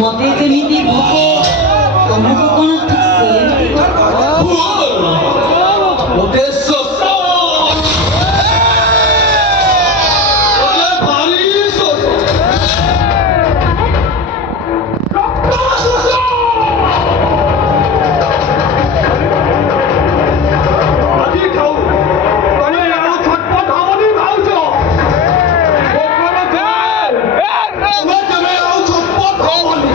मते केमिति भोक तुमको कोन ठीक सेमति मते ससा मते भारी ससा आधी खाऊ तने आउ छटपट हमनी खाउछो कोन दे तमे आउ छटपट हमनी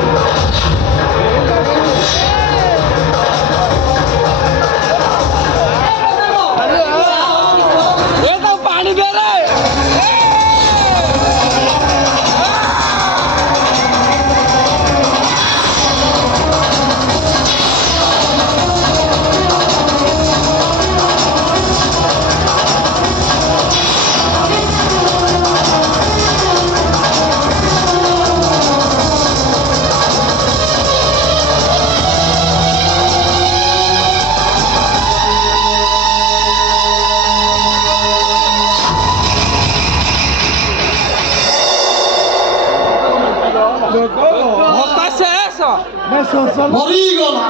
मरीगला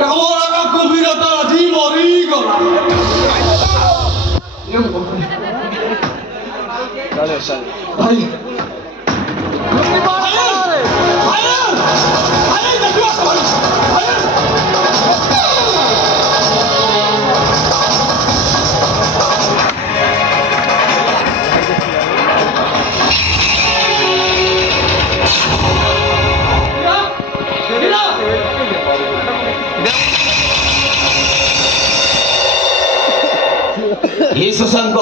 कामरा कुबीरता आधी मरीगला भाई ये सुसंग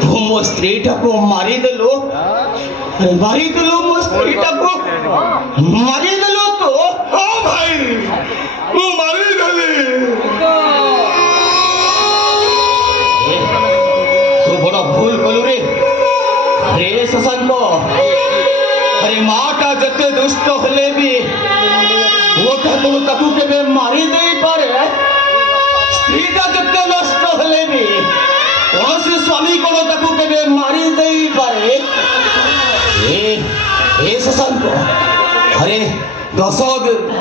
तुम मो स्त्रीटा को मारी देलो मो स्त्रीटा को मारी देलो तो ओ भाई तू मारी देली तू बड़ा भूल कलु रे अरे सुसंग अरे माटा जते दुष्ट हले भी वो ठाकुर ताकू केबे मारी देई पारे स्त्रीटा जते नष्ट हले भी कौन स्वामी को ताकू केबे मारी देई पारे ए ससंग अरे 10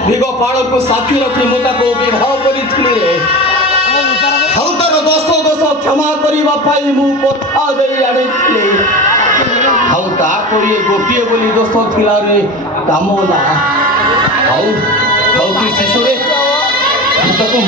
दिग पाड़ को साथी रखी मु ताको विवाह करिथिली रे हौ तार 10 क्षमा करिबा पाई मु कथा देई आनिथिली हौ ता कोरी गोटिए बोली दोस्त थिला रे कामना हौ हौ की शिशुरे ताको